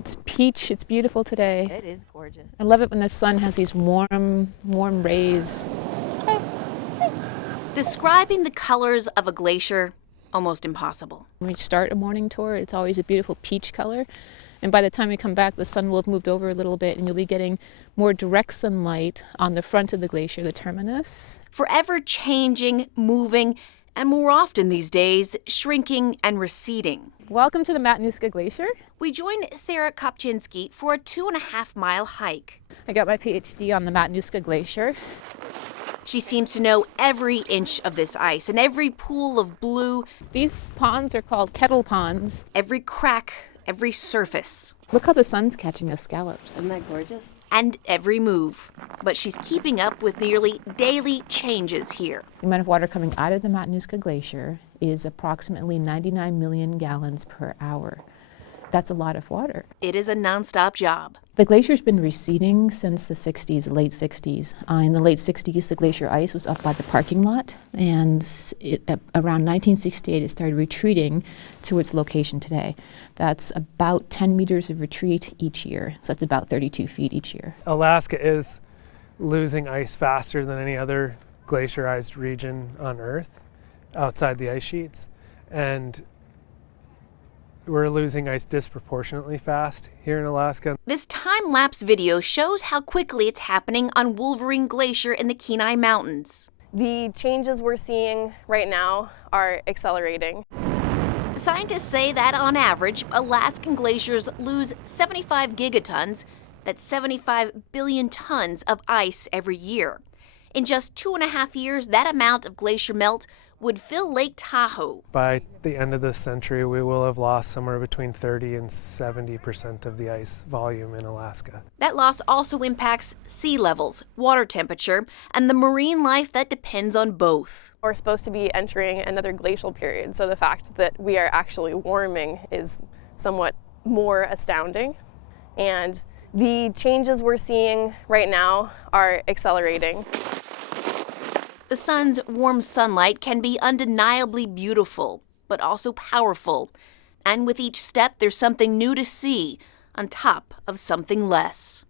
it's peach. It's beautiful today. It is gorgeous. I love it when the sun has these warm rays. Describing the colors of a glacier, almost impossible. When we start a morning tour, it's always a beautiful peach color. And by the time we come back, the sun will have moved over a little bit and you'll be getting more direct sunlight on the front of the glacier, the terminus. Forever changing, moving, and more often these days, shrinking and receding. Welcome to the Matanuska Glacier. We join Sarah Kopczynski for a 2.5-mile hike. I got my PhD on the Matanuska Glacier. She seems to know every inch of this ice and every pool of blue. These ponds are called kettle ponds. Every crack, every surface. Look how the sun's catching the scallops. Isn't that gorgeous? And every move. But she's keeping up with nearly daily changes here. The amount of water coming out of the Matanuska Glacier is approximately 99 million gallons per hour. That's a lot of water. It is a nonstop job. The glacier's been receding since the 60s, late 60s. In the late 60s, the glacier ice was up by the parking lot, and around 1968, it started retreating to its location today. That's about 10 meters of retreat each year, so that's about 32 feet each year. Alaska is losing ice faster than any other glacierized region on Earth outside the ice sheets, and we're losing ice disproportionately fast here in Alaska. This time-lapse video shows how quickly it's happening on Wolverine Glacier in the Kenai Mountains. The changes we're seeing right now are accelerating. Scientists say that on average, Alaskan glaciers lose 75 gigatons, that's 75 billion tons of ice every year. In just 2.5 years, that amount of glacier melt would fill Lake Tahoe. By the end of this century, we will have lost somewhere between 30 and 70% of the ice volume in Alaska. That loss also impacts sea levels, water temperature, and the marine life that depends on both. We're supposed to be entering another glacial period, so the fact that we are actually warming is somewhat more astounding. And the changes we're seeing right now are accelerating. The sun's warm sunlight can be undeniably beautiful, but also powerful. And with each step, there's something new to see, on top of something less.